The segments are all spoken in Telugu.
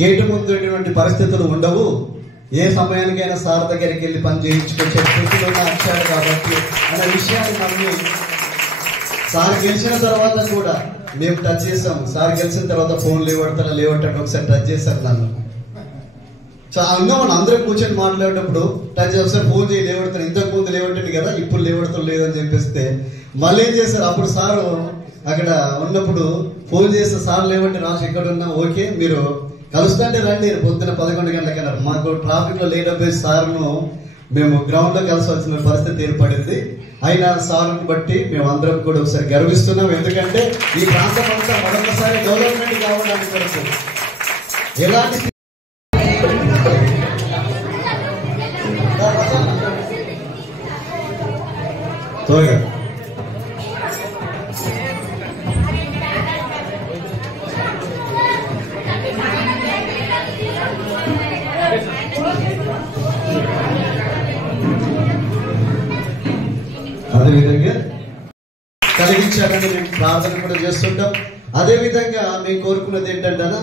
గేటు ముందు పరిస్థితులు ఉండవు. ఏ సమయానికైనా సార్ దగ్గరికి వెళ్ళి పని చేయించుకొచ్చే స్థితిలో వచ్చాడు కాబట్టి అనే విషయాన్ని మనం సార్ గెలిచిన తర్వాత కూడా మేము టచ్ చేసాం. సార్ గెలిచిన తర్వాత ఫోన్ లేవట్టాడు ఒకసారి టచ్ చేశారు నన్ను. చాలా మనం అందరం కూర్చొని మాట్లాడేటప్పుడు టచ్ ఒకసారి ఫోన్ చేయి లేవడతాను, ఇంతకు ముందు లేవట్టాడు కదా ఇప్పుడు లేవడతాం లేదని చెప్పేస్తే మళ్ళీ ఏం చేశారు. అప్పుడు సారు అక్కడ ఉన్నప్పుడు ఫోన్ చేస్తే సార్ లేవంటే రాజు ఎక్కడ ఉన్నా ఓకే మీరు కలుస్తుంటే రండి పొద్దున 11 గంటలకన్నా. మాకు ట్రాఫిక్ లో లేట్ అయిపోయి సార్ను మేము గ్రౌండ్ లో కలిసి వచ్చిన పరిస్థితి ఏర్పడింది. అయినా సార్ను బట్టి మేము అందరం కూడా ఒకసారి గర్విస్తున్నాం. ఎందుకంటే ఈ ప్రాంతం అంతా మరొకసారి డెవలప్మెంట్ కావడానికి కొరకు ఎలాంటి అదేవిధంగా కలిగించాలని మేము ప్రార్థన కూడా చేస్తుంటాం. అదేవిధంగా మేము కోరుకున్నది ఏంటంటే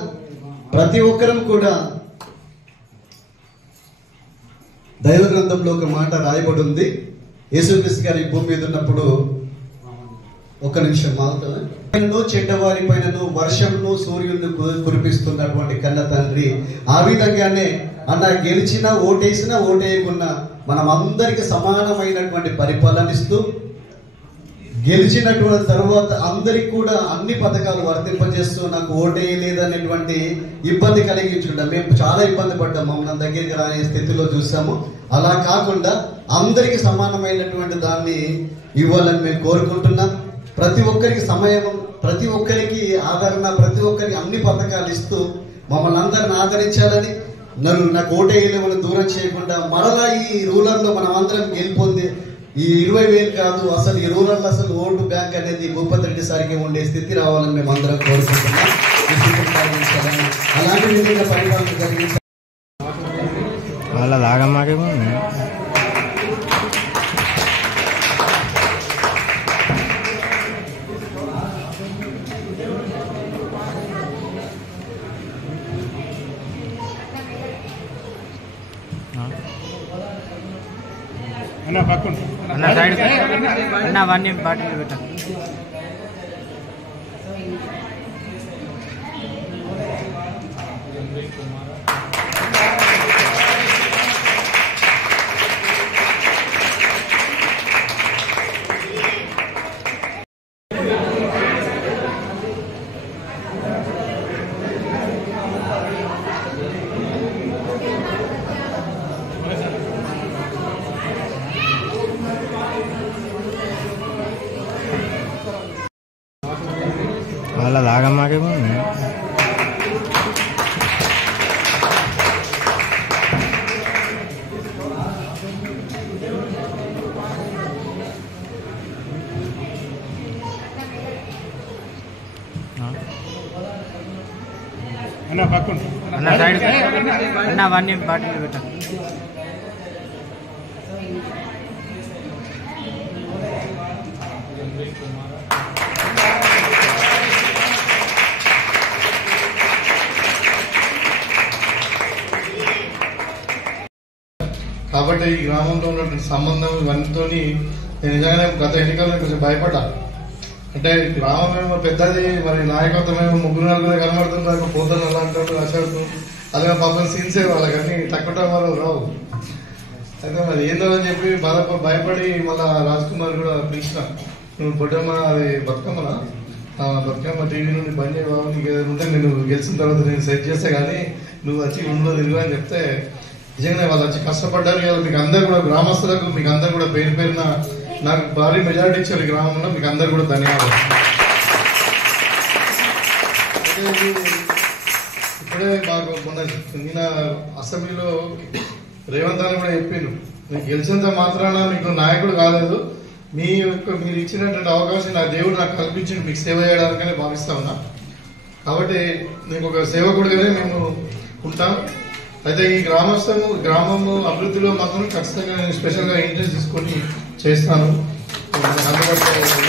ప్రతి ఒక్కరం కూడా దైవ గ్రంథంలో ఒక మాట రాయబడి ఉంది. యేసుక్రీస్తు గారు ఈ భూమి మీద ఉన్నప్పుడు ఒక్క నిమిషం మాత్రమే చెడ్డవారి పైనను వర్షంను సూర్యుడిని కురిపిస్తున్నటువంటి కన్న తండ్రి. ఆ విధంగానే అన్న గెలిచినా ఓటేసినా ఓటేయకున్నా మనం అందరికి సమానమైనటువంటి పరిపాలన ఇస్తూ గెలిచినటువంటి తర్వాత అందరికి కూడా అన్ని పథకాలు వర్తింపజేస్తూ నాకు ఓటేయలేదనేటువంటి ఇబ్బంది కలిగించుకుంటాం. మేము చాలా ఇబ్బంది పడ్డాం, మమ్మల్ని దగ్గరికి రాని స్థితిలో చూసాము. అలా కాకుండా అందరికి సమానమైనటువంటి దాన్ని ఇవ్వాలని మేము కోరుకుంటున్నాం. ప్రతి ఒక్కరికి సమయం, ప్రతి ఒక్కరికి ఆదరణ, ప్రతి ఒక్కరికి అన్ని పథకాలు ఇస్తూ మమ్మల్ని అందరిని ఆదరించాలని, నాకు ఓటేయలేమని దూరం చేయకుండా మరలా ఈ రూరల్లో మనం అందరం గెలిపొంది ఈ 20,000 కాదు అసలు ఈ రూరల్ అసలు ఓటు బ్యాంక్ అనేది భూపతి రెడ్డి సారికి ఉండే స్థితి రావాలని మేము అందరం కోరుకుంటున్నాం. అలాంటి విధంగా పరిపాలన జరిగించాలి. అన్న సైడ్ అన్న అవన్నీ బాటిల్ పెట్ట అలా దాగమ్మాకేమో అన్న సైడ్ అన్న అవన్నీ బాటిల్ పెట్ట కాబట్టి ఈ గ్రామంలో ఉన్నటువంటి సంబంధం ఇవన్నీతో నేను నిజంగానే గత ఎన్నికల్లో కొంచెం భయపడ్డా. అంటే గ్రామం ఏమో పెద్దది, మరి నాయకత్వం ఏమో 3-4 కనబడుతున్నారు, పోతాను అలా అంటారు అసలు అదే పాపం సీన్సే వాళ్ళకన్నీ తక్కువ వాళ్ళు రావు. అయితే మరి ఏందో అని చెప్పి భయపడి మళ్ళా రాజ్ కుమార్ కూడా పిలిచిన, నువ్వు బొడ్డమ్మ అది బతుకమ్మనా బతుకమ్మ టీవీ నుండి బంద్ చేయబాబు, నీకు ఏదైనా ఉంటే నేను గెలిచిన తర్వాత నేను సెట్ చేస్తే కానీ నువ్వు వచ్చి ఉండో తిరుగు అని చెప్తే నిజంగానే వాళ్ళు వచ్చి కష్టపడ్డారు కదా. మీకు అందరు కూడా గ్రామస్తులకు మీకు అందరు కూడా పేరు పేరున నాకు భారీ మెజారిటీ ఇచ్చారు ఈ గ్రామంలో, మీకు అందరు కూడా ధన్యవాదాలు. ఇప్పుడే మాకు మొన్న నిన్న అసెంబ్లీలో రేవంత్ అని కూడా చెప్పిండు, మీకు గెలిచినంత మాత్రాన మీకు నాయకుడు కాలేదు, మీరు ఇచ్చినటువంటి అవకాశం నా దేవుడు నాకు కల్పించింది మీకు సేవ చేయడానికనే భావిస్తా ఉన్నా. కాబట్టి నీకు ఒక సేవకుడిగానే మేము ఉంటాం. అయితే ఈ గ్రామము అభివృద్ధిలో మాత్రం ఖచ్చితంగా నేను స్పెషల్గా ఇంట్రెస్ట్ తీసుకొని చేస్తాను. అందుబాటులో